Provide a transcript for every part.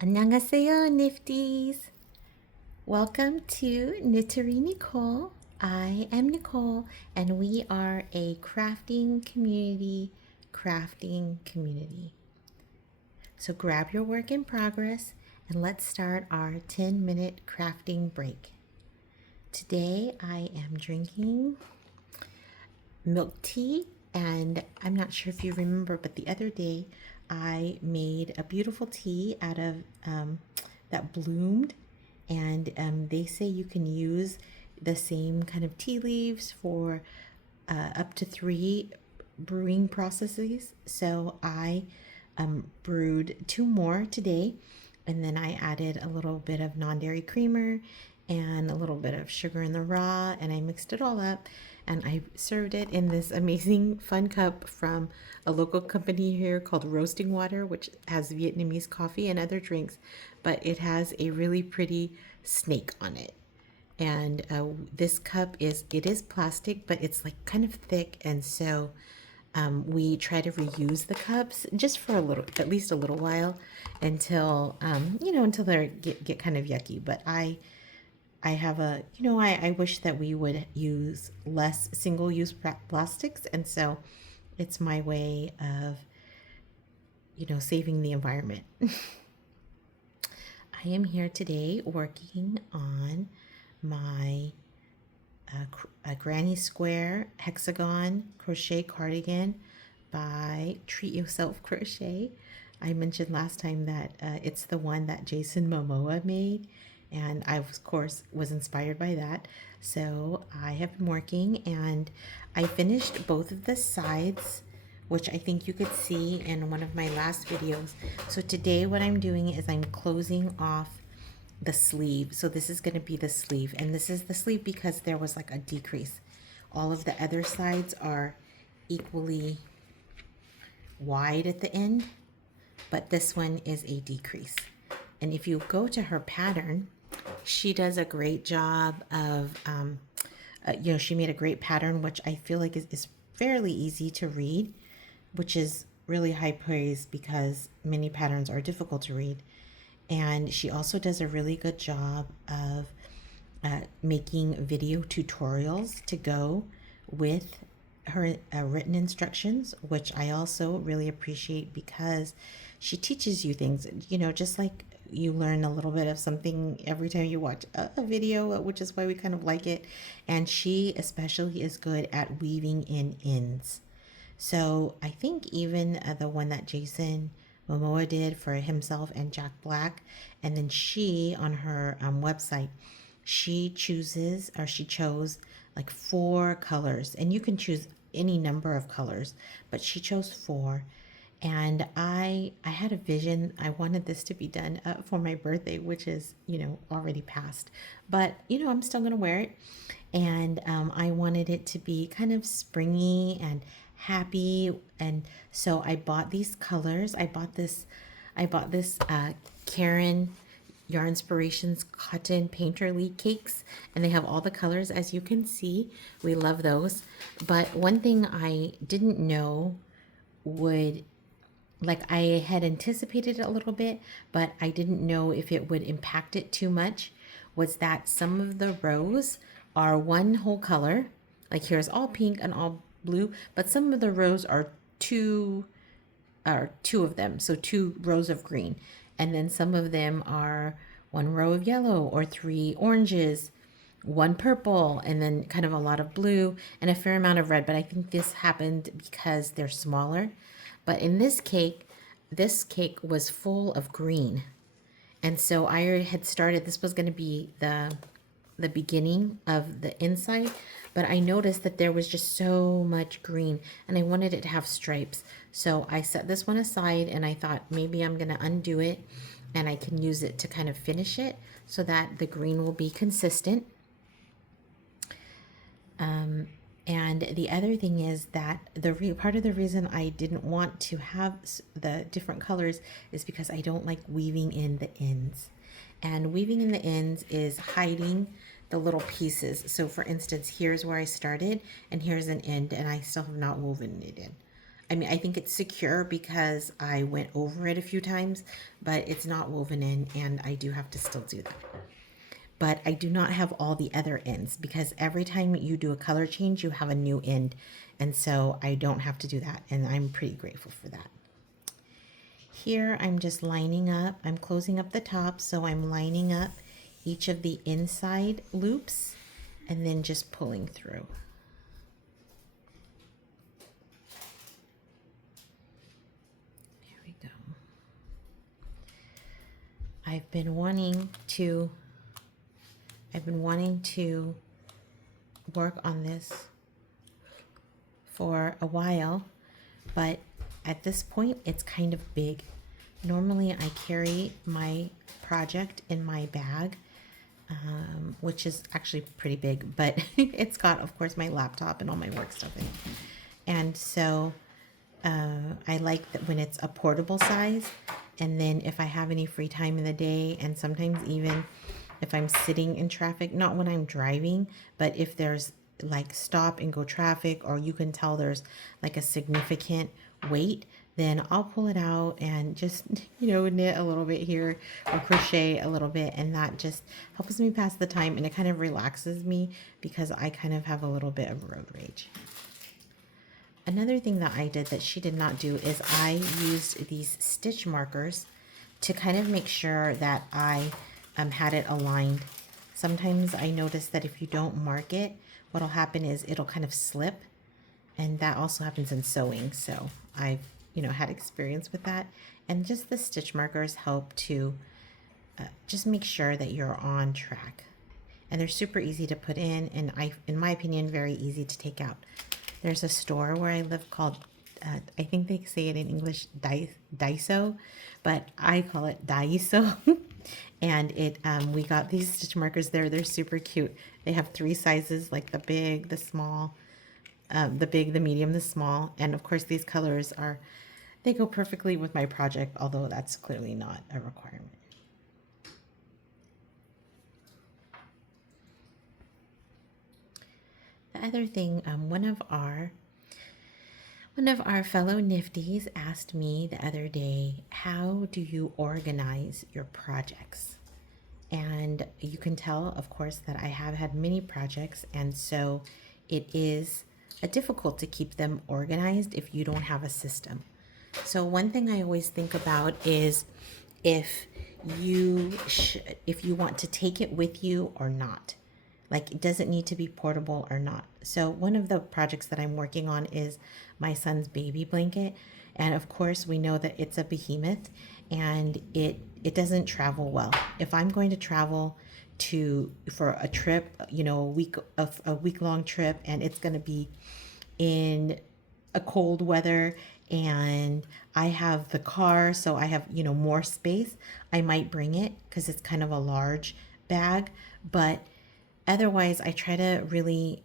안녕하세요, Nifties. Welcome to Knittery Nicole. I am Nicole, and we are a crafting community. So grab your work in progress and let's start our 10-minute crafting break. Today I am drinking milk tea, and I'm not sure if you remember, but the other day I made a beautiful tea out of that bloomed, and they say you can use the same kind of tea leaves for up to 3 brewing processes. So I brewed 2 more today, and then I added a little bit of non-dairy creamer and a little bit of sugar in the raw, and I mixed it all up and I served it in this amazing fun cup from a local company here called Roasting Water, which has Vietnamese coffee and other drinks, but it has a really pretty snake on it. And this cup is plastic, but it's like kind of thick, and so we try to reuse the cups just for at least a little while, until until they get kind of yucky. But I have I wish that we would use less single-use plastics, and so it's my way of saving the environment. I am here today working on my Granny Square Hexagon Crochet Cardigan by Treat Yourself Crochet. I mentioned last time that it's the one that Jason Momoa made, and I, of course, was inspired by that. So I have been working, and I finished both of the sides, which I think you could see in one of my last videos. So today what I'm doing is I'm closing off the sleeve. So this is going to be the sleeve, and this is the sleeve because there was like a decrease. All of the other sides are equally wide at the end, but this one is a decrease. And if you go to her pattern, she does a great job of she made a great pattern, which I feel like is fairly easy to read, which is really high praise because many patterns are difficult to read. And she also does a really good job of making video tutorials to go with her written instructions, which I also really appreciate because she teaches you things, just like you learn a little bit of something every time you watch a video, which is why we kind of like it. And she especially is good at weaving in ends. So I think even the one that Jason Momoa did for himself and Jack Black, and then she on her website, she chose like 4 colors, and you can choose any number of colors, but she chose 4. And I had a vision. I wanted this to be done for my birthday, which is already passed, but I'm still gonna wear it. And I wanted it to be kind of springy and happy, and so I bought these colors. I bought this Karen Yarn Inspirations cotton painterly cakes, and they have all the colors, as you can see. We love those. But one thing I didn't know would, like, I had anticipated it a little bit, but I didn't know if it would impact it too much, was that some of the rows are one whole color. Like here's all pink and all blue, but some of the rows are two of them, so 2 rows of green, and then some of them are 1 row of yellow, or 3 oranges, 1 purple, and then kind of a lot of blue and a fair amount of red. But I think this happened because they're smaller. But in this cake was full of green, and so I had started. This was going to be the beginning of the inside, but I noticed that there was just so much green, and I wanted it to have stripes. So I set this one aside, and I thought maybe I'm going to undo it and I can use it to kind of finish it so that the green will be consistent. And the other thing is that part of the reason I didn't want to have the different colors is because I don't like weaving in the ends. And weaving in the ends is hiding the little pieces. So for instance, here's where I started, and here's an end, and I still have not woven it in. I mean, I think it's secure because I went over it a few times, but it's not woven in, and I do have to still do that. But I do not have all the other ends because every time you do a color change, you have a new end. And so I don't have to do that, and I'm pretty grateful for that. Here I'm just lining up, I'm closing up the top, so I'm lining up each of the inside loops and then just pulling through. There we go. I've been wanting to work on this for a while, but at this point it's kind of big. Normally I carry my project in my bag, which is actually pretty big, but it's got, of course, my laptop and all my work stuff in it. And so I like that when it's a portable size, and then if I have any free time in the day, and sometimes even if I'm sitting in traffic, not when I'm driving, but if there's like stop and go traffic, or you can tell there's like a significant wait, then I'll pull it out and just, knit a little bit here or crochet a little bit, and that just helps me pass the time, and it kind of relaxes me because I kind of have a little bit of road rage. Another thing that I did that she did not do is I used these stitch markers to kind of make sure that I had it aligned. Sometimes I notice that if you don't mark it, what'll happen is it'll kind of slip, and that also happens in sewing. So I've had experience with that, and just the stitch markers help to just make sure that you're on track. And they're super easy to put in, and in my opinion, very easy to take out. There's a store where I live called, I think they say it in English, Daiso, but I call it Daiso. And we got these stitch markers there. They're super cute. They have 3 sizes, like the big, the small, the big, the medium, the small. And of course, these colors they go perfectly with my project, although that's clearly not a requirement. The other thing, one of our fellow Nifties asked me the other day, how do you organize your projects? And you can tell, of course, that I have had many projects, and so it is difficult to keep them organized if you don't have a system. So one thing I always think about is if you want to take it with you or not. Like, it doesn't need to be portable or not. So one of the projects that I'm working on is my son's baby blanket. And of course, we know that it's a behemoth, and it doesn't travel well. If I'm going to travel for a trip, a week-long trip, and it's going to be in a cold weather, and I have the car, so I have, more space, I might bring it because it's kind of a large bag. But otherwise, I try to really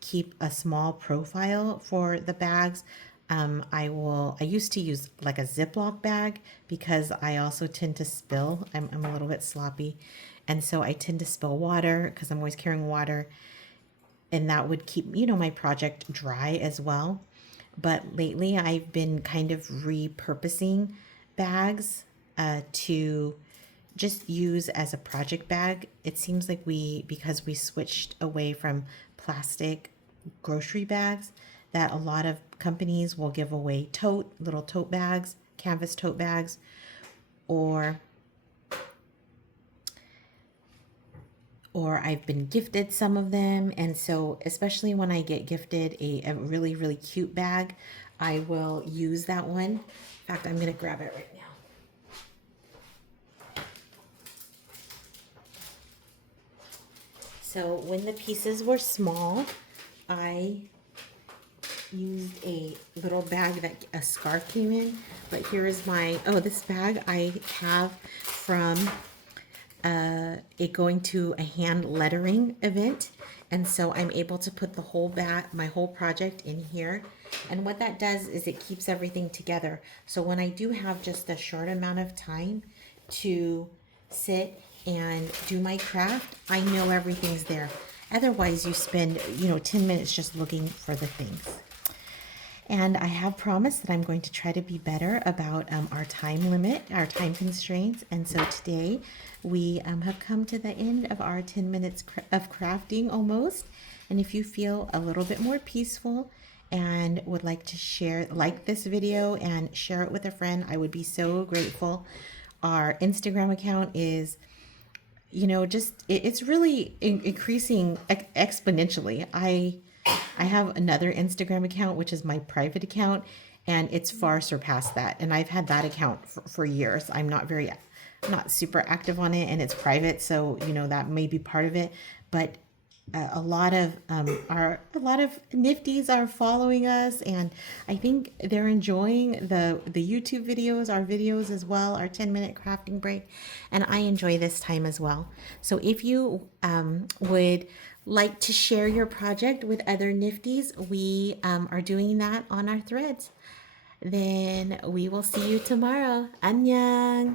keep a small profile for the bags. I used to use like a Ziploc bag because I also tend to spill. I'm a little bit sloppy. And so I tend to spill water because I'm always carrying water. And that would keep, my project dry as well. But lately I've been kind of repurposing bags to just use as a project bag. It seems like because we switched away from plastic grocery bags, that a lot of companies will give away little tote bags, canvas tote bags, or I've been gifted some of them. And so especially when I get gifted a really, really cute bag, I will use that one. In fact, I'm going to grab it right now. So when the pieces were small, I used a little bag that a scarf came in. But here is this bag I have from it going to a hand lettering event. And so I'm able to put my whole project in here. And what that does is it keeps everything together. So when I do have just a short amount of time to sit and do my craft, I know everything's there. Otherwise, you spend, 10 minutes just looking for the things. And I have promised that I'm going to try to be better about our time limit, our time constraints. And so today we have come to the end of our 10 minutes of crafting almost. And if you feel a little bit more peaceful and would like to like this video and share it with a friend, I would be so grateful. Our Instagram account is, it's really increasing exponentially. I have another Instagram account, which is my private account, and it's far surpassed that. And I've had that account for years. I'm not super active on it, and it's private, so that may be part of it. But a lot of Nifties are following us, and I think they're enjoying the YouTube videos, our videos as well, our 10-minute crafting break, and I enjoy this time as well. So if you would like to share your project with other Nifties, we are doing that on our threads. Then we will see you tomorrow. 안녕.